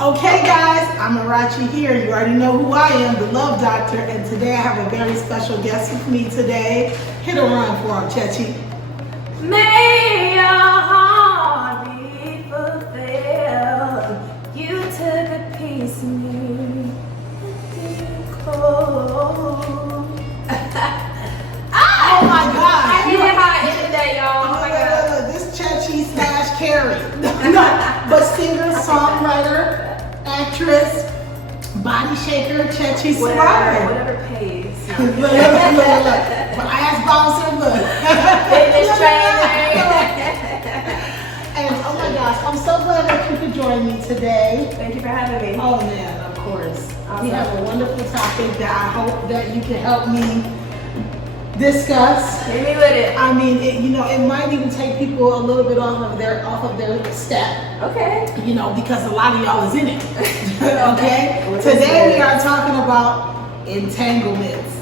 Okay guys, I'm Amarachi here. You already know who I am, the Love Doctor, and today I have a very special guest with me today. Hit a run for him, Chechi. May your heart be fulfilled. You took a piece of me. Oh my God! I didn't know how I ended that, y'all. Oh my God. This Chechi / Carrie. No, but singer, songwriter, actress, body shaker, Chechi Sarai. Whatever pays. Look. But I asked bouncer, look. Fitness trainer. And oh my gosh, I'm so glad that you could join me today. Thank you for having me. Oh man, of course. Awesome. We have a wonderful topic that I hope that you can help me discuss. Hit me with it. I mean, it might even take people a little bit off of their step. Okay. Because a lot of y'all is in it. Okay? Today we are talking about entanglements.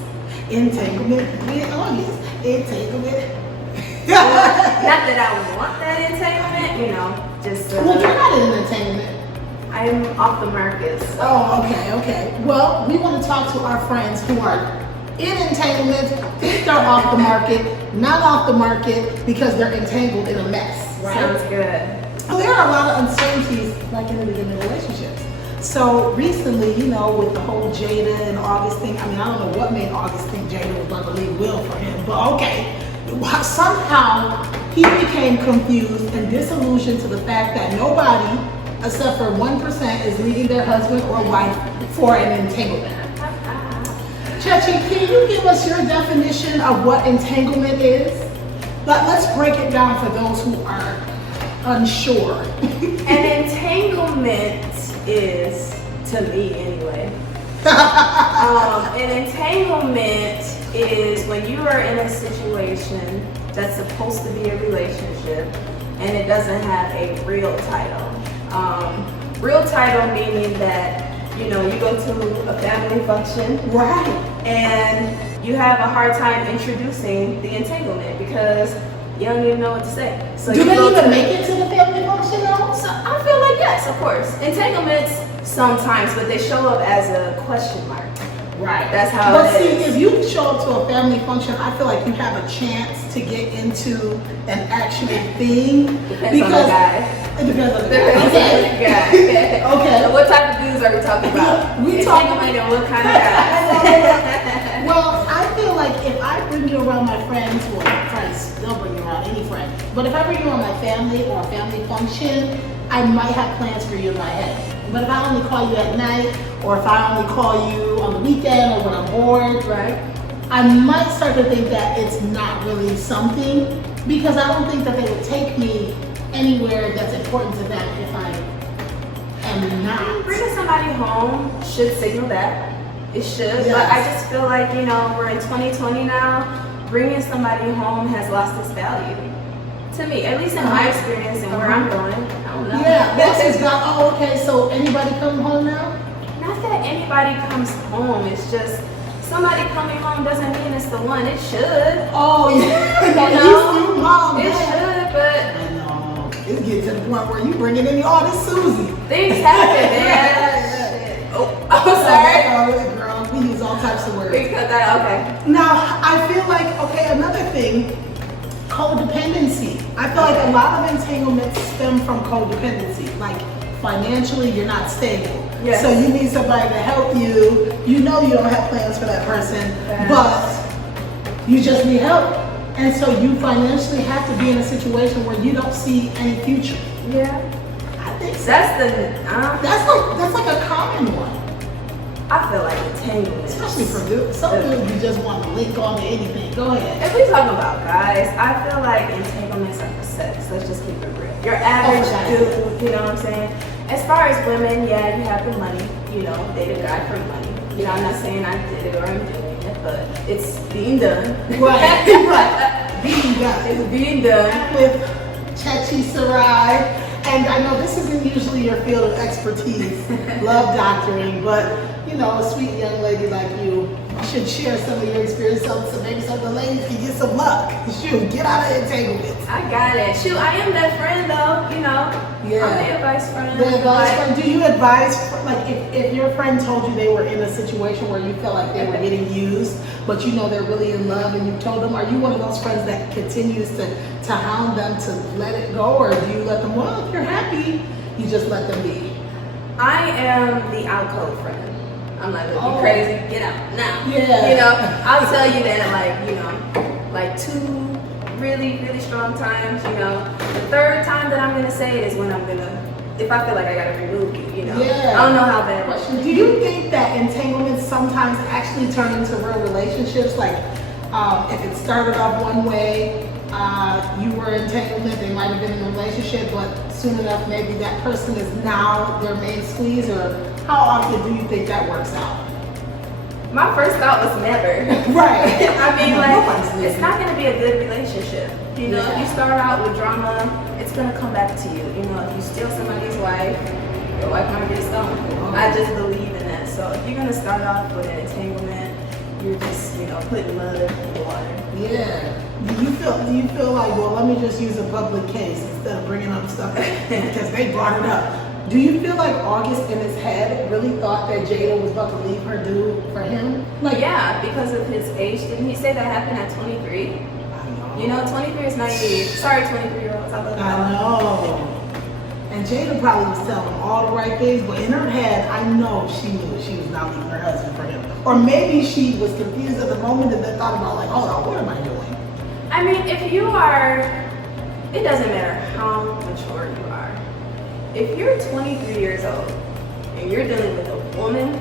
Entanglement. Entanglement. Not that I want that entanglement, just. Well, you're not in an entanglement. I'm off the market. So. Oh, okay. Well, we want to talk to our friends who are in entanglements, think they're off the market, not off the market because they're entangled in a mess. Right? Sounds good. So there are a lot of uncertainties like in the beginning of relationships. So recently, with the whole Jada and August thing, I don't know what made August think Jada was about to leave Will for him, but okay. Somehow he became confused and disillusioned to the fact that nobody except for 1% is leaving their husband or wife for an entanglement. Chechi, can you give us your definition of what entanglement is? Let's break it down for those who are unsure. An entanglement is, to me anyway, an entanglement is when you are in a situation that's supposed to be a relationship and it doesn't have a real title. Real title meaning that you go to a family function, Right. and you have a hard time introducing the entanglement because you don't even know what to say. So Do they even make it to the family function though? So I feel like yes, of course. Entanglements sometimes, but they show up as a question mark. Right. That's how But it see, is. if you show up to a family function, I feel like you have a chance to get into an actual thing. Depends on the guy. It depends on the Depends on guy. the guy. Okay. So what type of dudes are we talking about? We talking Entanglement and what kind of guys? Well, I feel like if I bring you around my friends, well, friends, they'll bring you around any friend. But if I bring you around my family or a family function, I might have plans for you in my head. But if I only call you at night, or if I only call you on the weekend or when I'm bored, Right. I might start to think that it's not really something, because I don't think that they would take me anywhere that's important to them if I am not. Bringing somebody home should signal that. It should. Yes. But I just feel like, we're in 2020 now. Bringing somebody home has lost its value. To me, at least in my experience and where I'm going. I don't know. Yeah, this is not, oh, okay, so anybody come home now? Not that anybody comes home. It's just somebody coming home doesn't mean it's the one. It should. Oh, yeah. You know? Mom, It Dad. should, but I know. It's getting to the point where you bringing in all this Susie. things happen, man. Oh, sorry. Oh, girl, we use all types of words. We cut that. Okay. Now, I feel like, okay, another thing, codependency. I feel like a lot of entanglements stem from codependency. Like, financially, you're not stable. Yes. So you need somebody to help you. You know you don't have plans for that person, Yes. but you just need help. And so you financially have to be in a situation where you don't see any future. Yeah. I think so. That's That's like a common one. I feel like entanglement. Especially for some dudes, you just want to link on to anything. Go ahead. If we talk about guys, I feel like entanglements are for sex. Let's just keep it real. Your average dude, you know what I'm saying? As far as women, yeah, you have the money, date a guy for money. I'm not saying I did it or I'm doing it, but it's being done. Right, right. Being done. It's being done. With Chechi Sarai. And I know this isn't usually your field of expertise, love doctoring, but a sweet young lady like you should share some of your experience so maybe some of the ladies can get some luck. Shoot, get out of entanglements. I got it. Shoot, I am that friend though, Yeah. I'm the advice friend. The advice friend. Do you advise, like, if your friend told you they were in a situation where you felt like they were getting used, but they're really in love and you told them, are you one of those friends that continues to hound them to let it go, or do you let them, well, if you're happy, you just let them be? I am the out cold friend. I'm like, look, you crazy, get out now. Yeah. I'll tell you that like 2 really, really strong times, The third time that I'm gonna say it is when if I feel like I gotta remove you, Yeah. I don't know how bad. Question. Do you think that entanglements sometimes actually turn into real relationships? Like, if it started off one way, you were entanglement, they might have been in a relationship, but soon enough, maybe that person is now their main squeeze, or how often do you think that works out? My first thought was never. Right. I mean, it's not going to be a good relationship. If you start out with drama, it's going to come back to you. If you steal somebody's wife, your wife might get stoned. I just believe in that. So if you're going to start off with an entanglement, you're just, putting mud in the water. Yeah. Do you feel like, well, let me just use a public case instead of bringing up stuff because they brought it up? Do you feel like August in his head really thought that Jada was about to leave her dude for him? Like, yeah, because of his age. Didn't he say that happened at 23? I know. 23 is 90. Sorry, 23-year-olds. I love you. I know. And Jada probably was telling him all the right things, but in her head, I know she knew she was not leaving her husband for him. Or maybe she was confused at the moment and then thought about, like, hold on, what am I doing? I mean, if you are, it doesn't matter how mature you are. If you're 23 years old and you're dealing with a woman,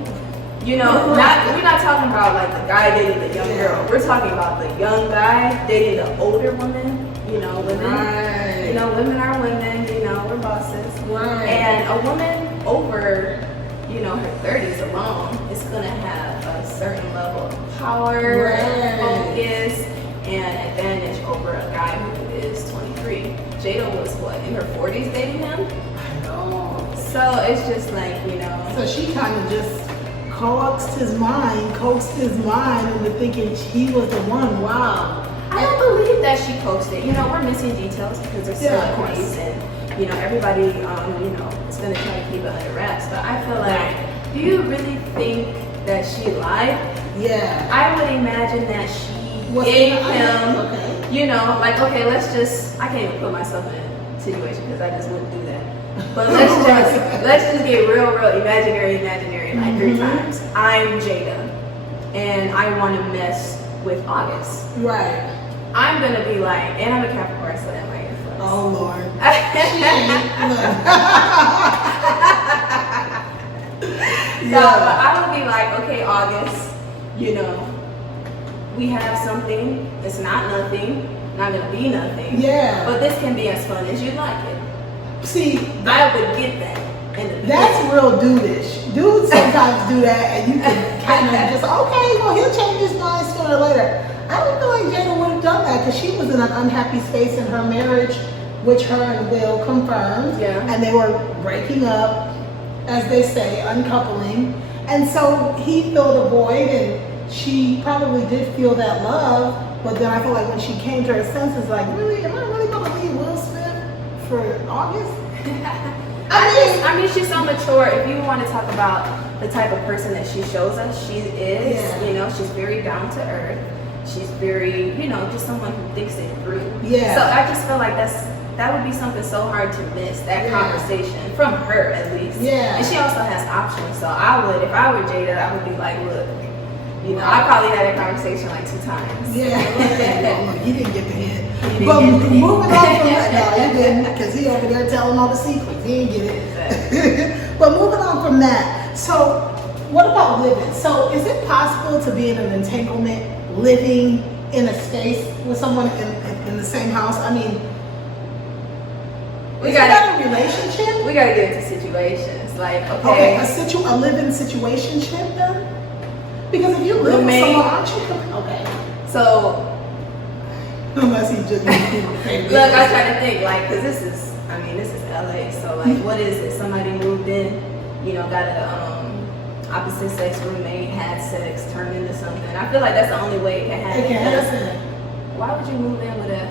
we're not talking about like the guy dating the young girl. We're talking about the young guy dating the older woman. Women. Right. Women are women. We're bosses. Right. And a woman over, her 30s alone is gonna have a certain level of power, Right. focus, and advantage over a guy who is 23. Jada was in her 40s dating him? I know. So it's just like, So she kind of just coaxed his mind into thinking he was the one. Wow. I don't believe that she coaxed it. We're missing details because they're still Yeah, of a case, and everybody, is going to try to keep it under wraps. But I feel like, do you really think that she lied? Yeah. I would imagine that she gave him, okay, I can't even put myself in a situation because I just wouldn't do that. But let's just get real imaginary, like 3 times. I'm Jada, and I want to mess with August. Right. I'm gonna be like, and I'm a Capricorn, so that might influence. Oh Lord. So I would be like, okay, August, we have something. It's not nothing. Not gonna be nothing. Yeah. But this can be as fun as you like it. See, I would get that. that's real dude-ish. Dudes sometimes do that, and you can kind of just, okay, well, he'll change his mind sooner or later. I don't feel like Jada would have done that because she was in an unhappy space in her marriage, which her and Will confirmed. Yeah. And they were breaking up, as they say, uncoupling. And so he filled a void, and she probably did feel that love. But then I feel like when she came to her senses, like, really, am I really going to leave Will Smith for August? I mean, she's so mature. If you want to talk about the type of person that she shows us, she is. Yeah. She's very down to earth. She's very, just someone who thinks it through. Yeah. So I just feel like that would be something so hard to miss, that conversation, from her at least. Yeah. And she also has options. So if I were Jada, I would be like, look, I probably had a conversation like 2 times. Yeah. He didn't get the hint. But moving on from that, no, he didn't, because he over there telling all the secrets. He didn't get it. But moving on from that, so what about living? So is it possible to be in an entanglement, living in a space with someone in the same house? I mean, is that a relationship? We gotta get into situations. Like, okay, a living situationship then? Because if you live with someone, aren't you? Okay. So, unless he just look, I try to think, like, because this is LA. So, like, what is it? Somebody moved in, got opposite sex roommate had sex, turned into something. I feel like that's the only way it can happen. It can happen. Why would you move in with a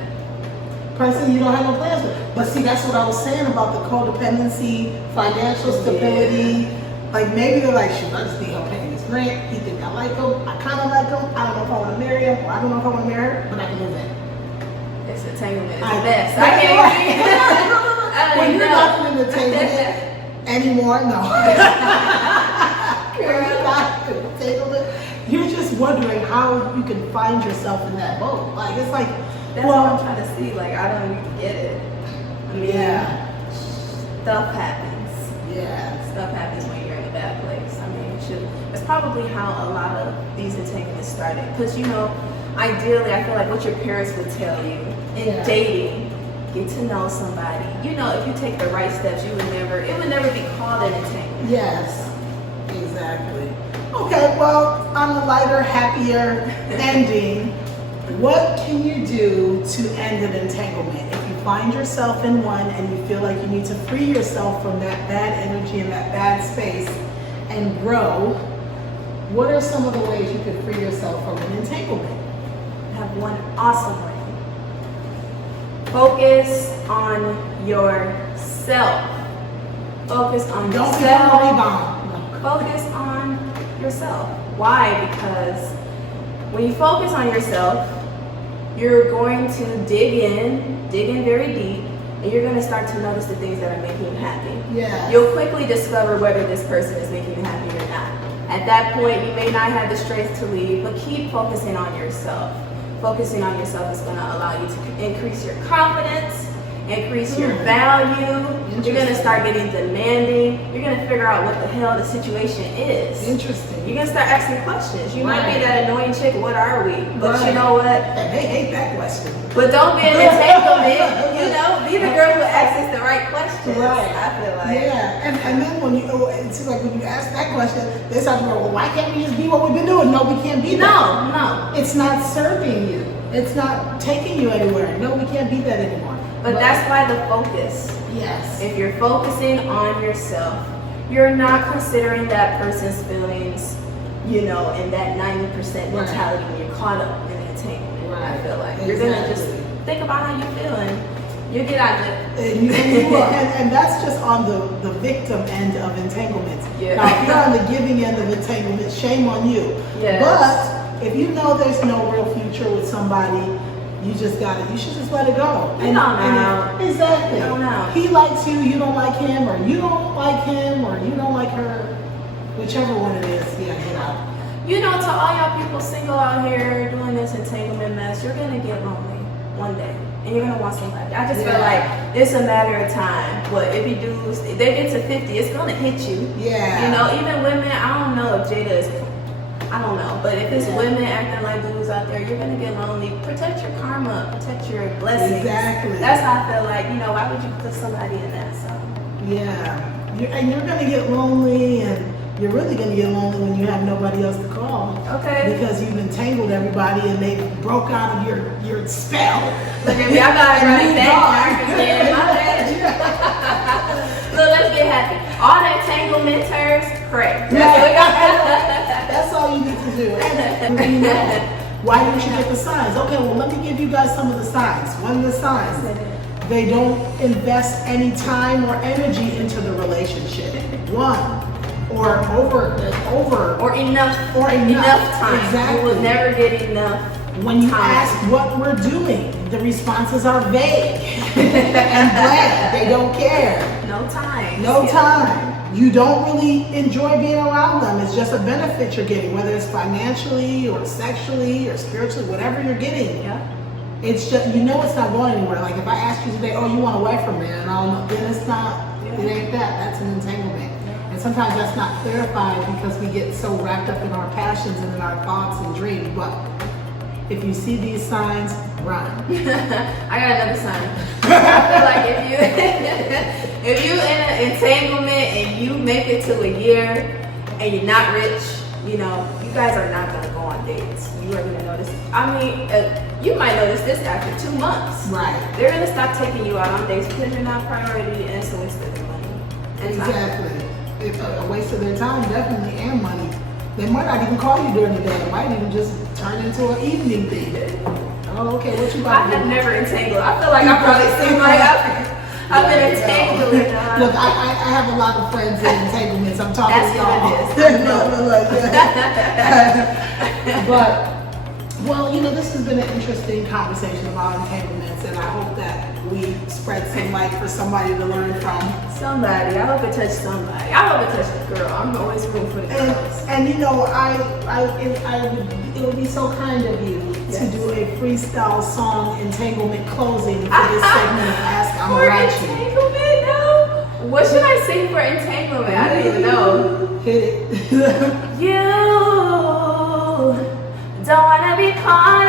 person you don't have no plans with? But see, that's what I was saying about the codependency, financial stability. Like maybe they're like, shoot, I just need help paying this rent. He think I like him. I kind of like him. I don't know if I want to marry him, or I don't know if I want to marry her, but I can move in. It's entanglement. It's the best. I can't When you're not in an entanglement anymore, no. When you're not in an entanglement, you're just wondering how you can find yourself in that boat. Like it's like, that's what I'm trying to see. Like I don't even get it. I mean, stuff happens. Yeah. Stuff happens when you're in a bad place. I mean, it's probably how a lot of these entanglements started. Because ideally, I feel like what your parents would tell you in dating, get to know somebody. If you take the right steps, it would never be called an entanglement. Yes, exactly. Okay, well, on a lighter, happier ending, what can you do to end an entanglement? If you find yourself in one and you feel like you need to free yourself from that bad energy and that bad space and grow, what are some of the ways you could free yourself from an entanglement? I have one awesome way. Focus on yourself. Focus on Don't yourself. become a rebound. Focus on yourself. Why? Because when you focus on yourself, you're going to dig in very deep, and you're going to start to notice the things that are making you happy. Yeah. You'll quickly discover whether this person is making you happy or not. At that point, you may not have the strength to leave, but keep focusing on yourself. Focusing on yourself is going to allow you to increase your confidence, increase your value. You're going to start getting demanding. You're going to figure out what the hell the situation is. Interesting. You're going to start asking questions. You might be that annoying chick, what are we? But you know what? And they hate that question. But don't be an entanglement. Be the girl who asks the right questions. Right. I feel like. Yeah. And then when it's like when you ask that question, they start to go, well, why can't we just be what we've been doing? No, we can't be that. No. It's not serving you. It's not taking you anywhere. No, we can't be that anymore. But that's why the focus. Yes. If you're focusing on yourself, you're not considering that person's feelings, in that 90% mentality when you're caught up in an entanglement. Right. I feel like you're gonna just think about how you're feeling. You get out of it. And you will. And that's just on the victim end of entanglements. Yeah. Now, if you're on the giving end of entanglement, shame on you. Yes. But if you know there's no real future with somebody, you should just let it go. Exactly. He likes you, you don't like him, or you don't like him, or you don't like her. Whichever one it is, get out. To all y'all people single out here doing this entanglement mess, you're gonna get lonely one day. And you're gonna want somebody. I just feel like it's a matter of time. But if you do, if they get to 50, it's gonna hit you. Yeah. Even women, I don't know if Jada is, I don't know. But if it's women acting like dudes out there, you're gonna get lonely. Protect your karma, protect your blessings. Exactly. That's how I feel like, why would you put somebody in that? So. Yeah. And you're gonna get lonely, and you're really gonna get lonely when you have nobody else to call. Okay. Because you've entangled everybody and they broke out of your spell. Look at me, I got it right back. My bad. Look, let's get happy. All the entanglementers, pray. That's all you need to do. Why didn't you get the signs? Okay, well, let me give you guys some of the signs. One of the signs, they don't invest any time or energy into the relationship. One. Or enough time. Exactly. You will never get enough. When you ask what we're doing, the responses are vague and bland. They don't care. No time. You don't really enjoy being around them. It's just a benefit you're getting, whether it's financially or sexually or spiritually, whatever you're getting. Yeah. It's just, it's not going anywhere. Like if I ask you today, oh, you want a wife from me, and then it's not, it ain't that. That's an entanglement. And sometimes that's not clarified because we get so wrapped up in our passions and in our thoughts and dreams. But if you see these signs, run. I got another sign. I feel like if you in an entanglement and you make it to a year and you're not rich, you guys are not gonna go on dates. You are gonna notice. You might notice this after 2 months. Right. They're gonna stop taking you out on dates because you're not priority, and so it's the money. Exactly. it's a waste of their time, definitely, and money. They might not even call you during the day. It might even just turn into an evening thing. Oh, okay, what you about I to have do? never entangled. I feel like I probably seem like I've been entangled. Look, I have a lot of friends in entanglements. I'm talking That's to what y'all. it is. But, well, this has been an interesting conversation about entanglements, and I hope that we spread some light for somebody to learn from. Somebody. I hope it touched somebody. I hope it touched the girl. I'm always rooting for the girls. And it would be so kind of you to do a freestyle song entanglement closing for this segment of Ask For Amarachi. entanglement, no. What should I sing for entanglement? I don't even know. Hit it. You don't wanna be caught